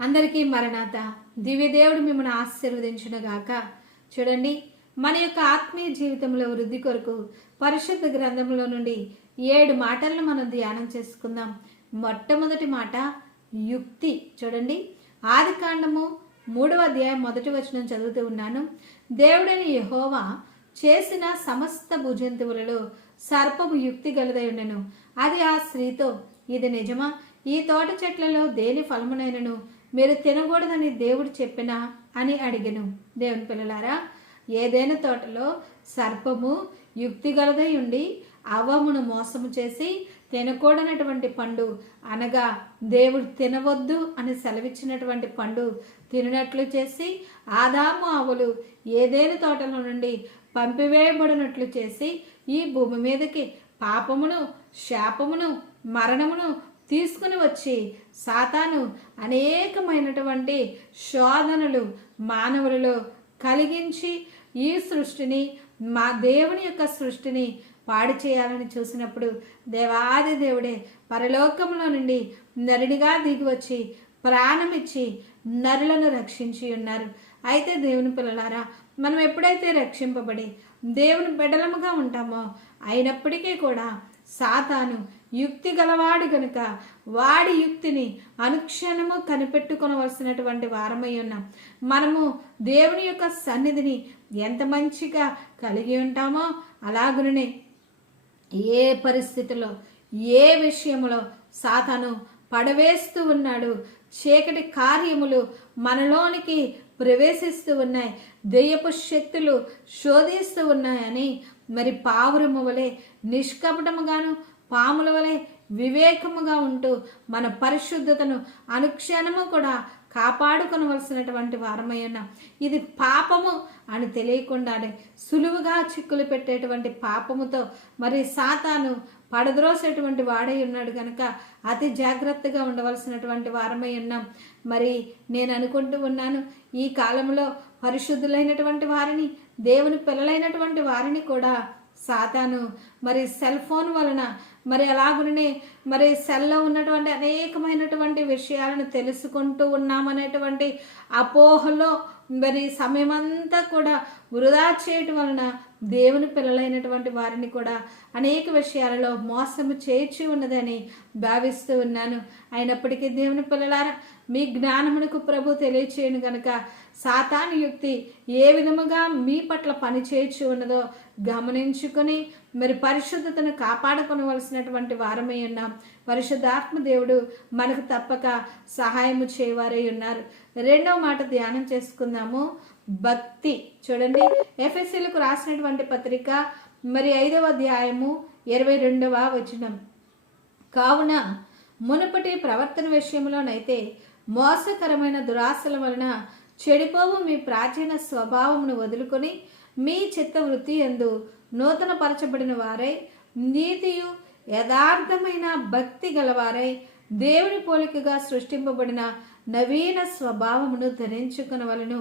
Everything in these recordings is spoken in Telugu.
అందరికీ మరణాత. దివ్యదేవుడు మిమ్మల్ని ఆశీర్వదించునుగాక. చూడండి మన యొక్క ఆత్మీయ జీవితంలో వృద్ధి కొరకు పరిశుద్ధ గ్రంథంలో నుండి ఏడు మాటలను మనం ధ్యానం చేసుకుందాం. మొట్టమొదటి మాట యుక్తి. చూడండి ఆది కాండము మూడవ అధ్యాయం మొదటి వచనం చదువుతూ ఉన్నాను. దేవుడని యహోవా చేసిన సమస్త భుజంతువులలో సర్పము యుక్తి గలదై ఉండెను. అది ఆ స్త్రీతో ఇది నిజమా? ఈ తోట చెట్లలో దేని ఫలమునైనను? మీరు తినకూడదని దేవుడు చెప్పినా అని అడిగను. దేవుని పిల్లలారా ఏదైనా తోటలో సర్పము యుక్తి గలదై ఉండి అవమును మోసము చేసి తినకూడనటువంటి పండు అనగా దేవుడు తినవద్దు అని సెలవిచ్చినటువంటి పండు తిననట్లు చేసి ఆదాము ఆవులు ఏదైనా తోటలో నుండి పంపివేయబడినట్లు చేసి ఈ భూమి మీదకి పాపమును శాపమును మరణమును తీసుకుని వచ్చి సాతాను అనేకమైనటువంటి శోధనలు మానవులలో కలిగించి ఈ సృష్టిని మా దేవుని యొక్క సృష్టిని పాడు చేయాలని చూసినప్పుడు దేవాది దేవుడే పరలోకంలో నుండి నరునిగా దిగి వచ్చి ప్రాణమిచ్చి నరులను రక్షించి ఉన్నారు. అయితే దేవుని పిల్లలారా మనం ఎప్పుడైతే రక్షింపబడి దేవుని బిడలముగా ఉంటామో అయినప్పటికీ కూడా సాతాను యుక్తి గలవాడు గనుక వాడి యుక్తిని అనుక్షణము కనిపెట్టుకునవలసినటువంటి వారమై ఉన్నాం. మనము దేవుని యొక్క సన్నిధిని ఎంత మంచిగా కలిగి ఉంటామో అలాగుననే ఏ పరిస్థితిలో ఏ విషయంలో సాతాను పడవేస్తూ ఉన్నాడు చీకటి కార్యములు మనలోనికి ప్రవేశిస్తూ ఉన్నాయి దెయ్యపు శక్తులు శోధిస్తూ ఉన్నాయని మరి పావురము వలె నిష్కపటముగాను పాముల వలె వివేకముగా ఉంటూ మన పరిశుద్ధతను అనుక్షణము కూడా కాపాడుకొనవలసినటువంటి వారమై ఉన్నాం. ఇది పాపము అని తెలియకుండానే సులువుగా చిక్కులు పెట్టేటువంటి పాపముతో మరి సాతాను పడద్రోసేటువంటి వాడై ఉన్నాడు కనుక అతి జాగ్రత్తగా ఉండవలసినటువంటి వారమై ఉన్నాం. మరి నేను అనుకుంటూ ఉన్నాను ఈ కాలంలో పరిశుద్ధులైనటువంటి వారిని దేవుని పిల్లలైనటువంటి వారిని కూడా సాతాను. మరి సెల్ ఫోన్ వలన మరి అలాగునే మరి సెల్లో ఉన్నటువంటి అనేకమైనటువంటి విషయాలను తెలుసుకుంటూ ఉన్నామనేటువంటి అపోహలో మరి సమయమంతా కూడా వృధా చేయటం వలన దేవుని పిల్లలైనటువంటి వారిని కూడా అనేక విషయాలలో మోసము చేర్చి ఉన్నదని భావిస్తూ ఉన్నాను. అయినప్పటికీ దేవుని పిల్లలారా మీ జ్ఞానమునకు ప్రభు తెలియచేయను కనుక సాతాను యుక్తి ఏ విధముగా మీ పట్ల పని ఉన్నదో గమనించుకొని మరి పరిశుద్ధతను కాపాడుకొనవలసినటువంటి వారమై ఉన్నాం. పరిశుద్ధాత్మ దేవుడు మనకు తప్పక సహాయము చేయవారై ఉన్నారు. రెండవ మాట ధ్యానం చేసుకుందాము. భక్తి. చూడండి ఎఫ్ఎస్సీలకు రాసినటువంటి పత్రిక మరి ఐదవ అధ్యాయము ఇరవై రెండవ వచనం. కావున మునుపటి ప్రవర్తన విషయంలోనైతే మోసకరమైన దురాశల వలన చెడిపోవు మీ ప్రాచీన స్వభావమును వదులుకొని మీ చిత్తవృత్తి ఎందు నూతన పరచబడిన వారై నీతియు యథార్థమైన భక్తి గలవారై దేవుని పోలికగా సృష్టింపబడిన నవీన స్వభావమును ధరించుకునవలను.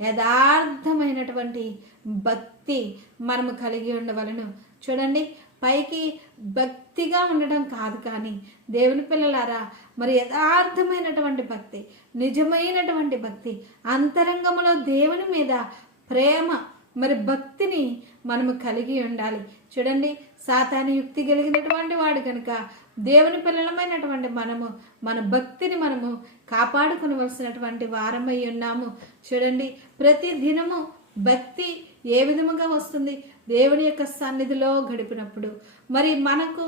యథార్థమైనటువంటి భక్తి మనము కలిగి ఉండవలను. చూడండి పైకి భక్తిగా ఉండడం కాదు కానీ దేవుని పిల్లలారా మరి యథార్థమైనటువంటి భక్తి నిజమైనటువంటి భక్తి అంతరంగములో దేవుని మీద ప్రేమ మరి భక్తిని మనము కలిగి ఉండాలి. చూడండి సాతాని యుక్తి కలిగినటువంటి వాడు కనుక దేవుని పిల్లలమైనటువంటి మనము మన భక్తిని మనము కాపాడుకునవలసినటువంటి వారమై ఉన్నాము. చూడండి ప్రతి దినము భక్తి ఏ విధముగా వస్తుంది? దేవుని యొక్క సన్నిధిలో గడిపినప్పుడు మరి మనకు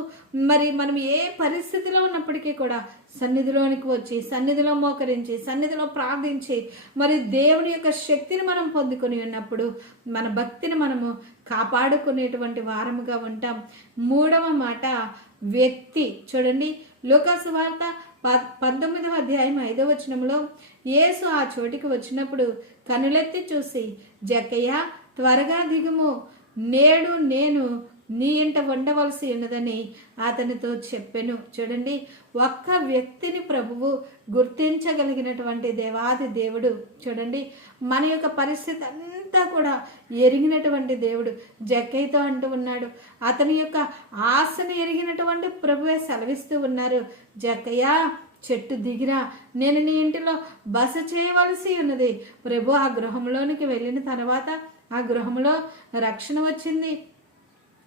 మరి మనం ఏ పరిస్థితిలో ఉన్నప్పటికీ కూడా సన్నిధిలోనికి వచ్చి సన్నిధిలో మోకరించి సన్నిధిలో ప్రార్థించి మరి దేవుని యొక్క శక్తిని మనం పొందుకొని ఉన్నప్పుడు మన భక్తిని మనము కాపాడుకునేటువంటి వారముగా ఉంటాం. మూడవ మాట వ్యక్తి. చూడండి లోకాసు వార్త ప పంతొమ్మిదవ అధ్యాయం ఐదవ వచనంలో యేసు ఆ చోటికి వచ్చినప్పుడు కనులెత్తి చూసి జక్కయ్య త్వరగా దిగుము. నేడు నేను నీ ఇంట ఉండవలసి ఉన్నదని అతనితో చెప్పెను. చూడండి ఒక్క వ్యక్తిని ప్రభువు గుర్తించగలిగినటువంటి దేవాది దేవుడు. చూడండి మన యొక్క పరిస్థితి అంతా కూడా ఎరిగినటువంటి దేవుడు. జక్కయ్యతో అంటూ ఉన్నాడు అతని యొక్క ఆశను ఎరిగినటువంటి ప్రభువే సెలవిస్తూ ఉన్నారు. జక్కయ్య చెట్టు దిగిరా నేను నీ ఇంటిలో బస చేయవలసి ఉన్నది. ప్రభు ఆ గృహంలోనికి వెళ్ళిన తర్వాత ఆ గృహంలో రక్షణ వచ్చింది.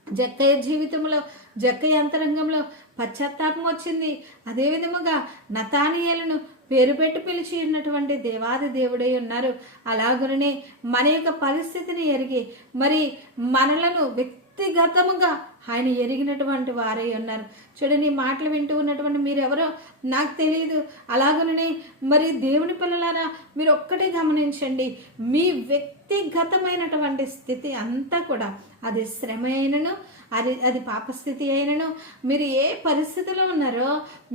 జక్కయ్య జీవితంలో జక్కయ్య అంతరంగంలో పశ్చాత్తాపం వచ్చింది. అదే విధముగా నతానియలను పేరు పెట్టి పిలిచి ఉన్నటువంటి దేవాది దేవుడై ఉన్నారు. అలాగుననే మన యొక్క పరిస్థితిని ఎరిగి మరి మనలను వ్యక్తిగతముగా ఆయన ఎరిగినటువంటి వారై ఉన్నారు. చూడండి మాటలు వింటూ ఉన్నటువంటి మీరెవరో నాకు తెలియదు అలాగనే మరి దేవుని పిల్లలారా మీరు ఒక్కటే గమనించండి. మీ వ్యక్తి వ్యక్తిగతమైనటువంటి స్థితి అంతా కూడా అది శ్రమ అయినను అది అది పాపస్థితి అయినను. మీరు ఏ పరిస్థితిలో ఉన్నారో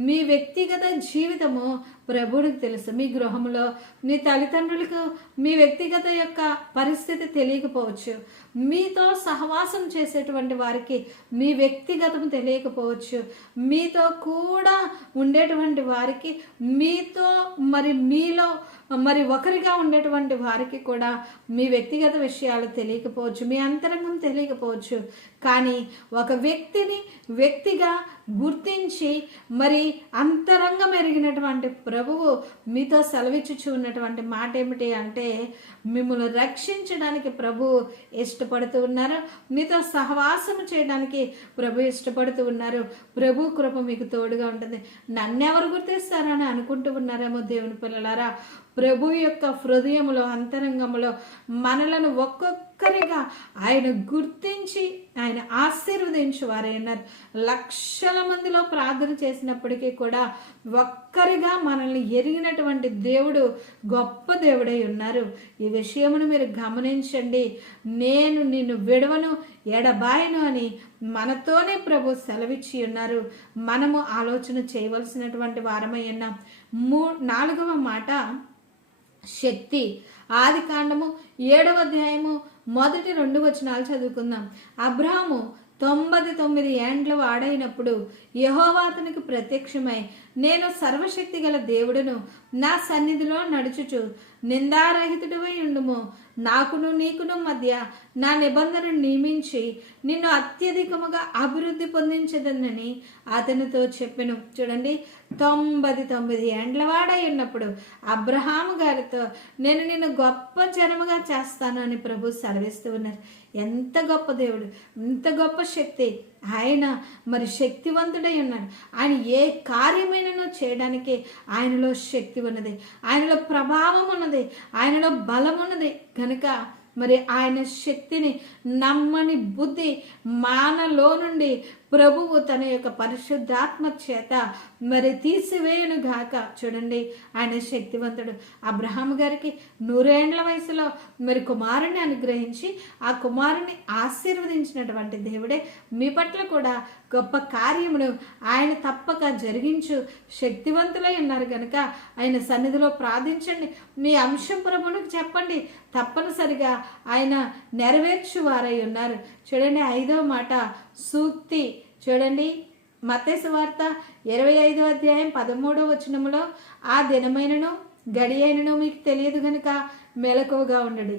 మీ వ్యక్తిగత జీవితము ప్రభువుడికి తెలుసు. మీ గృహంలో మీ తల్లిదండ్రులకు మీ వ్యక్తిగత యొక్క పరిస్థితి తెలియకపోవచ్చు. మీతో సహవాసం చేసేటువంటి వారికి మీ వ్యక్తిగతం తెలియకపోవచ్చు. మీతో కూడా ఉండేటువంటి వారికి మీతో మరి మీలో మరి ఒకరిగా ఉండేటువంటి వారికి కూడా మీ వ్యక్తిగత విషయాలు తెలియకపోవచ్చు. మీ అంతరంగం తెలియకపోవచ్చు. కానీ ఒక వ్యక్తిని వ్యక్తిగా గుర్తించి మరి అంతరంగం ఎరిగినటువంటి ప్రభువు మీతో సెలవిచ్చుచు ఉన్నటువంటి మాట ఏమిటి అంటే మిమ్మల్ని రక్షించడానికి ప్రభు ఇష్టపడుతూ ఉన్నారు మీతో సహవాసం చేయడానికి ప్రభు ఇష్టపడుతూ ఉన్నారు ప్రభు కృప మీకు తోడుగా ఉంటుంది. నన్నెవరు గుర్తిస్తారని అనుకుంటూ ఉన్నారేమో దేవుని పిల్లలారా? ప్రభు యొక్క హృదయములో అంతరంగంలో మనలను ఒక్కొక్క ఒక్కరిగా ఆయన గుర్తించి ఆయన ఆశీర్వదించి వారైనారు లక్షల మందిలో ప్రార్థన చేసినప్పటికీ కూడా ఒక్కరిగా మనల్ని ఎరిగినటువంటి దేవుడు గొప్ప దేవుడై ఉన్నారు. ఈ విషయమును మీరు గమనించండి. నేను నిన్ను విడవను ఎడబాయను అని మనతోనే ప్రభు సెలవిచ్చి ఉన్నారు. మనము ఆలోచన చేయవలసినటువంటి వారమై ఉన్నాం మూ నాలుగవ మాట శక్తి. ఆది కాండము ఏడవ అధ్యాయము మొదటి రెండు వచనాలు చదువుకుందాం. అబ్రాహము తొంభై తొమ్మిది ఏండ్లు వాడైనప్పుడు యహోవా అతనికి ప్రత్యక్షమై నేను సర్వశక్తి గల దేవుడును నా సన్నిధిలో నడుచుచు నిందారహితుడివై ఉండుము. నాకును నీకును మధ్య నా నిబంధనను నియమించి నిన్ను అత్యధికముగా అభివృద్ధి పొందించదనని అతనితో చెప్పెను. చూడండి తొంభై తొమ్మిది ఏండ్ల వాడై ఉన్నప్పుడు అబ్రహాము గారితో నేను నిన్ను గొప్ప జనముగా చేస్తాను అని ప్రభు సెలవిస్తూ ఉన్నారు. ఎంత గొప్ప దేవుడు ఎంత గొప్ప శక్తి. ఆయన మరి శక్తివంతుడై ఉన్నాడు. ఆయన ఏ కార్యమైనను చేయడానికి ఆయనలో శక్తి ఉన్నది. ఆయనలో ప్రభావం ఉన్నది. ఆయనలో బలం ఉన్నది. కనుక మరి ఆయన శక్తిని నమ్మని బుద్ధి మానలో నుండి ప్రభువు తన యొక్క పరిశుద్ధాత్మ చేత మరి తీసివేయను గాక. చూడండి ఆయన శక్తివంతుడు. అబ్రహాం గారికి నూరేండ్ల వయసులో మరి కుమారుని అనుగ్రహించి ఆ కుమారుని ఆశీర్వదించినటువంటి దేవుడే మీ పట్ల కూడా గొప్ప కార్యమును ఆయన తప్పక జరిగించు. శక్తివంతులై ఉన్నారు కనుక ఆయన సన్నిధిలో ప్రార్థించండి. మీ అంశం ప్రభునికి చెప్పండి. తప్పనిసరిగా ఆయన నెరవేర్చు వారై ఉన్నారు. చూడండి ఐదవ మాట. సూక్తి. చూడండి. మతేసు వార్త ఇరవై ఐదో అధ్యాయం పదమూడో వచనములో ఆ దినమైనను గడియైనను మీకు తెలియదు గనుక మెలకువగా ఉండడు.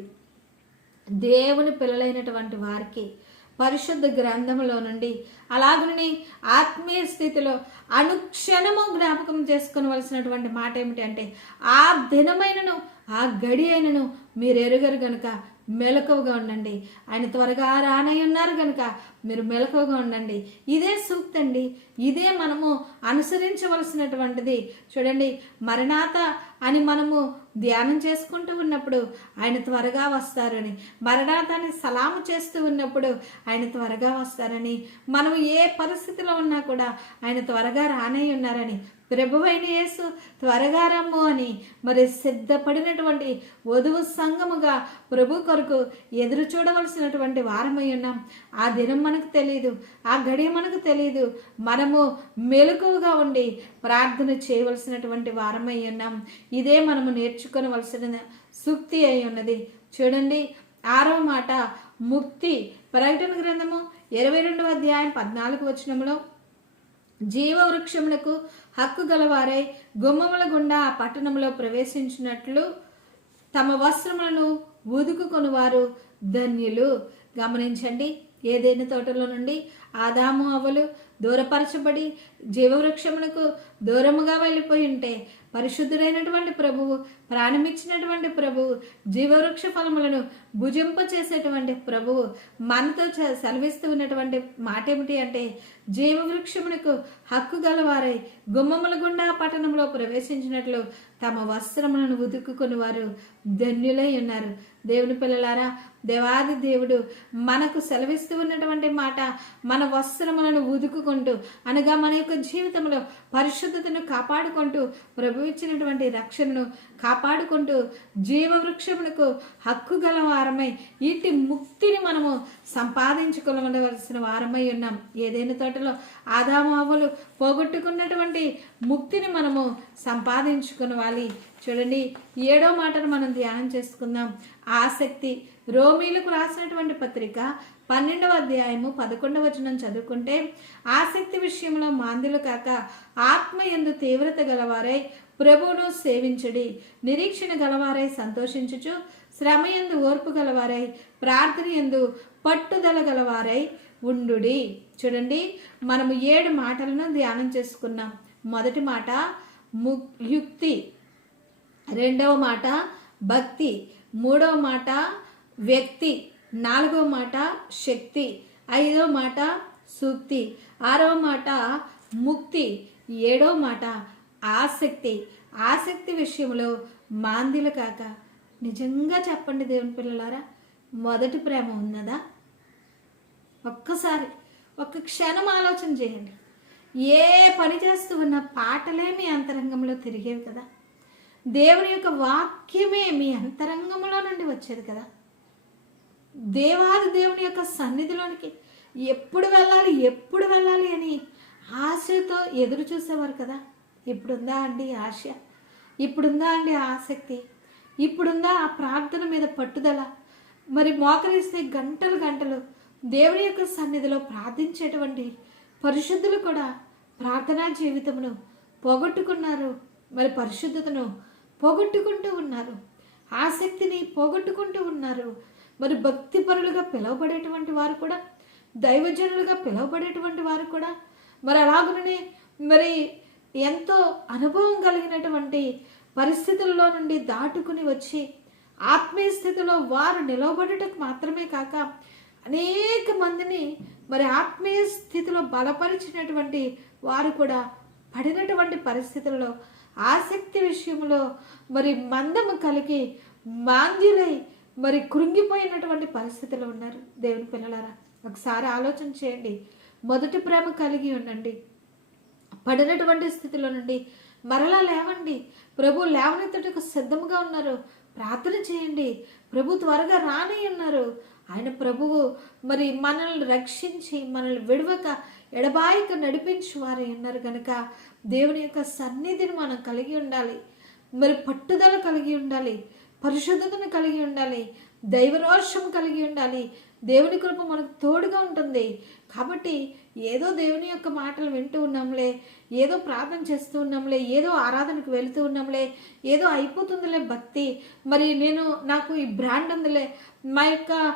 దేవుని పిల్లలైనటువంటి వారికి పరిశుద్ధ గ్రంథములో నుండి అలాగని ఆత్మీయ స్థితిలో అనుక్షణము జ్ఞాపకం చేసుకునవలసినటువంటి మాట ఏమిటంటే ఆ దినమైనను ఆ గడి అయినను మీరు ఎరుగరు గనుక మెలకువగా ఉండండి. ఆయన త్వరగా రానై ఉన్నారు కనుక మీరు మెలకువగా ఉండండి. ఇదే సూక్తండి అండి. ఇదే మనము అనుసరించవలసినటువంటిది. చూడండి మరణాత అని మనము ధ్యానం చేసుకుంటూ ఉన్నప్పుడు ఆయన త్వరగా వస్తారని మరణాతాన్ని సలాము చేస్తూ ఉన్నప్పుడు ఆయన త్వరగా వస్తారని మనం ఏ పరిస్థితిలో ఉన్నా కూడా ఆయన త్వరగా రానే ఉన్నారని ప్రభువైన యేసు త్వరగా రమ్ము అని మరి సిద్ధపడినటువంటి వధువు సంఘముగా ప్రభు కొరకు ఎదురు చూడవలసినటువంటి వారమై ఉన్నాం. ఆ దినం మనకు తెలియదు ఆ గడియ మనకు తెలియదు మనము మెలకువగా ఉండి ప్రార్థన చేయవలసినటువంటి వారమై ఉన్నాం. ఇదే మనము నేర్చుకోవలసిన సూక్తి అయి ఉన్నది. చూడండి ఆరో మాట ముక్తి ప్రకటన గ్రంథము ఇరవై రెండవ అధ్యాయం పద్నాలుగు వచనంలో జీవవృక్షములకు హక్కు గలవారై గుమ్మముల గుండా ఆ పట్టణంలో ప్రవేశించినట్లు తమ వస్త్రములను ఉదుకుకొనివారు. ధన్యులు. గమనించండి ఏదైనా తోటలో నుండి ఆదాము అవ్వలు దూరపరచబడి జీవవృక్షమునకు దూరముగా వెళ్ళిపోయి ఉంటే పరిశుద్ధుడైనటువంటి ప్రభువు ప్రాణమిచ్చినటువంటి ప్రభువు జీవవృక్ష ఫలములను భుజింప చేసేటువంటి ప్రభువు మనతో చ- సెలవిస్తూ ఉన్నటువంటి మాట ఏమిటి అంటే జీవవృక్షమునకు హక్కు గలవారై గుమ్మముల గుండా పట్టణంలో ప్రవేశించినట్లు తమ వస్త్రములను ఉతుక్కుని వారు ధన్యులై ఉన్నారు. దేవుని పిల్లలారా దేవాది దేవుడు మనకు సెలవిస్తూ ఉన్నటువంటి మాట మన వస్త్రములను ఉదుకుకుంటూ అనగా మన యొక్క జీవితంలో పరిశుద్ధతను కాపాడుకుంటూ ప్రభు ఇచ్చినటువంటి రక్షణను కాపాడుకుంటూ జీవవృక్షమునకు హక్కు గల వారమై ఇట్టి ముక్తిని మనము సంపాదించుకోవలసిన వారమై ఉన్నాం. ఏదైనా తోటలో ఆదామావులు పోగొట్టుకున్నటువంటి ముక్తిని మనము సంపాదించుకునవాలి. చూడండి ఏడో మాటను మనం ధ్యానం చేసుకుందాం. ఆసక్తి. రోమీలకు రాసినటువంటి పత్రిక పన్నెండవ అధ్యాయము పదకొండవ వచనం చదువుకుంటే ఆసక్తి విషయంలో మాందులు కాక ఆత్మ ఎందు తీవ్రత గలవారై ప్రభువును సేవించుడి. నిరీక్షణ గలవారై సంతోషించుచు శ్రమ ఎందు ఓర్పు గలవారై ప్రార్థన ఎందు పట్టుదల గలవారై ఉండుడి. చూడండి మనము ఏడు మాటలను ధ్యానం చేసుకున్నాం. మొదటి మాట ము యుక్తి. రెండవ మాట భక్తి. మూడవ మాట వ్యక్తి. నాలుగవ మాట శక్తి. ఐదవ మాట సూక్తి. ఆరవ మాట ముక్తి. ఏడవ మాట ఆసక్తి. ఆసక్తి విషయంలో మాందిలు కాక నిజంగా చెప్పండి దేవుని పిల్లలారా మొదటి ప్రేమ ఉన్నదా? ఒక్కసారి ఒక్క క్షణం ఆలోచన చేయండి. ఏ పని చేస్తూ ఉన్న పాటలే మీ అంతరంగంలో తిరిగేవి కదా? దేవుని యొక్క వాక్యమే మీ అంతరంగంలో నుండి వచ్చేది కదా. దేవాది దేవుని యొక్క సన్నిధిలోనికి ఎప్పుడు వెళ్ళాలి ఎప్పుడు వెళ్ళాలి అని ఆశతో ఎదురు చూసేవారు కదా. ఇప్పుడుందా అండి ఆశ? ఇప్పుడుందా అండి ఆసక్తి? ఇప్పుడుందా ఆ ప్రార్థన మీద పట్టుదల? మరి మోకరిస్తే గంటలు గంటలు దేవుని యొక్క సన్నిధిలో ప్రార్థించేటువంటి పరిశుద్ధులు కూడా ప్రార్థనా జీవితమును పోగొట్టుకున్నారు. మరి పరిశుద్ధతను పోగొట్టుకుంటూ ఉన్నారు. ఆసక్తిని పోగొట్టుకుంటూ ఉన్నారు. మరి భక్తిపరులుగా పిలువబడేటువంటి వారు కూడా దైవజనులుగా పిలువబడేటువంటి వారు కూడా మరి అలాగనే మరి ఎంతో అనుభవం కలిగినటువంటి పరిస్థితుల్లో నుండి దాటుకుని వచ్చి ఆత్మీయ స్థితిలో వారు నిలవబడటకు మాత్రమే కాక అనేక మందిని మరి ఆత్మీయ స్థితిలో బలపరిచినటువంటి వారు కూడా పడినటువంటి పరిస్థితుల్లో ఆసక్తి విషయంలో మరి మందము కలిగి మాంద్యులై మరి కృంగిపోయినటువంటి పరిస్థితిలో ఉన్నారు. దేవుని పిల్లలారా ఒకసారి ఆలోచన చేయండి. మొదటి ప్రేమ కలిగి ఉండండి. పడినటువంటి స్థితిలో నుండి మరలా లేవండి. ప్రభు లేవనెత్తటకు సిద్ధంగా ఉన్నారు. ప్రార్థన చేయండి. ప్రభు త్వరగా రాని ఉన్నారు ఆయన ప్రభువు మరి మనల్ని రక్షించి మనల్ని విడవక ఎడబాయిక నడిపించి వారు ఉన్నారు కనుక దేవుని యొక్క సన్నిధిని మనం కలిగి ఉండాలి. మరి పట్టుదల కలిగి ఉండాలి. పరిశుద్ధతను కలిగి ఉండాలి. దైవరోషం కలిగి ఉండాలి. దేవుని కృప మనకు తోడుగా ఉంటుంది. కాబట్టి ఏదో దేవుని యొక్క మాటలు వింటూ ఉన్నాంలే ఏదో ప్రార్థన చేస్తూ ఉన్నాంలే ఏదో ఆరాధనకు వెళుతూ ఉన్నాంలే ఏదో అయిపోతుందిలే భక్తి. మరి నేను నాకు ఈ బ్రాండ్ ఉందిలే. మా యొక్క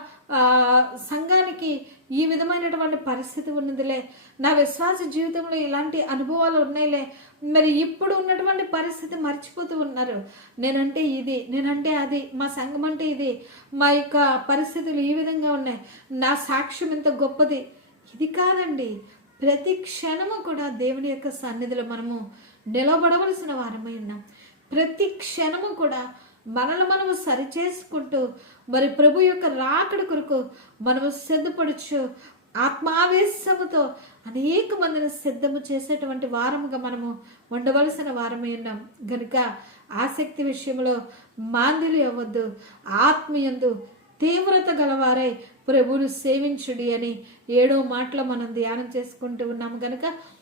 సంఘానికి ఈ విధమైనటువంటి పరిస్థితి ఉన్నదిలే. నా విశ్వాస జీవితంలో ఇలాంటి అనుభవాలు ఉన్నాయిలే. మరి ఇప్పుడు ఉన్నటువంటి పరిస్థితి మర్చిపోతూ ఉన్నారు. నేనంటే ఇది నేనంటే అది మా సంఘం అంటే ఇది మా యొక్క పరిస్థితులు ఈ విధంగా ఉన్నాయి. నా సాక్ష్యం ఇంత గొప్పది. ఇది కాదండి. ప్రతి క్షణము కూడా దేవుని యొక్క సన్నిధిలో మనము నిలబడవలసిన వారమై ఉన్నాం. ప్రతి క్షణము కూడా మనల్ని మనము సరిచేసుకుంటూ మరి ప్రభు యొక్క రాకడ కొరకు మనము సిద్ధపడుచు ఆత్మావేశముతో అనేక మందిని సిద్ధము చేసేటువంటి వారముగా మనము ఉండవలసిన వారమై ఉన్నాం. గనుక ఆసక్తి విషయంలో మాందిలి అవ్వద్దు. ఆత్మీయందు తీవ్రత గలవారై ప్రభువును సేవించుడి అని ఏడో మాటలు మనం ధ్యానం చేసుకుంటూ ఉన్నాం కనుక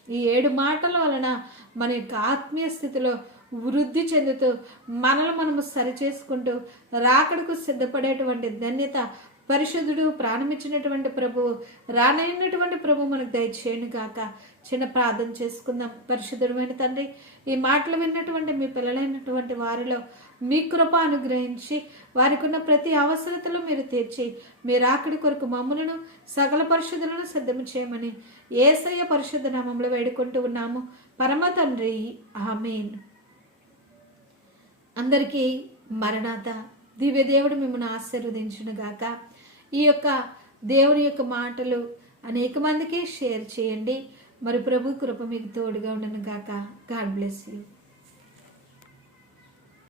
ఈ ఏడు మాటల వలన మన యొక్క ఆత్మీయ స్థితిలో వృద్ధి చెందుతూ మనల్ని మనము సరిచేసుకుంటూ రాకడకు సిద్ధపడేటువంటి ధన్యత పరిశుద్ధుడు ప్రాణమిచ్చినటువంటి ప్రభు రానైనటువంటి ప్రభు మనకు దయచేయను గాక. చిన్న ప్రార్థన చేసుకుందాం. పరిశుద్ధుడమైన తండ్రి ఈ మాటలు విన్నటువంటి మీ పిల్లలైనటువంటి వారిలో మీ కృప అనుగ్రహించి వారికి ఉన్న ప్రతి అవసరతలు మీరు తీర్చి మీరు ఆకడి కొరకు మమ్ములను సకల పరిశుద్ధులను సిద్ధం చేయమని ఏసయ్య పరిశుద్ధ నామంలో వేడుకుంటూ ఉన్నాము. పరమ తండ్రి ఆమెన్. అందరికీ మరణాత. దివ్య దేవుడు మిమ్మల్ని ఆశీర్వదించును గాక ఈ యొక్క దేవుని యొక్క మాటలు అనేక మందికి షేర్ చేయండి. మరి ప్రభు కృప మీకు తోడుగా ఉండను గాక గాడ్ బ్లెస్ యూ.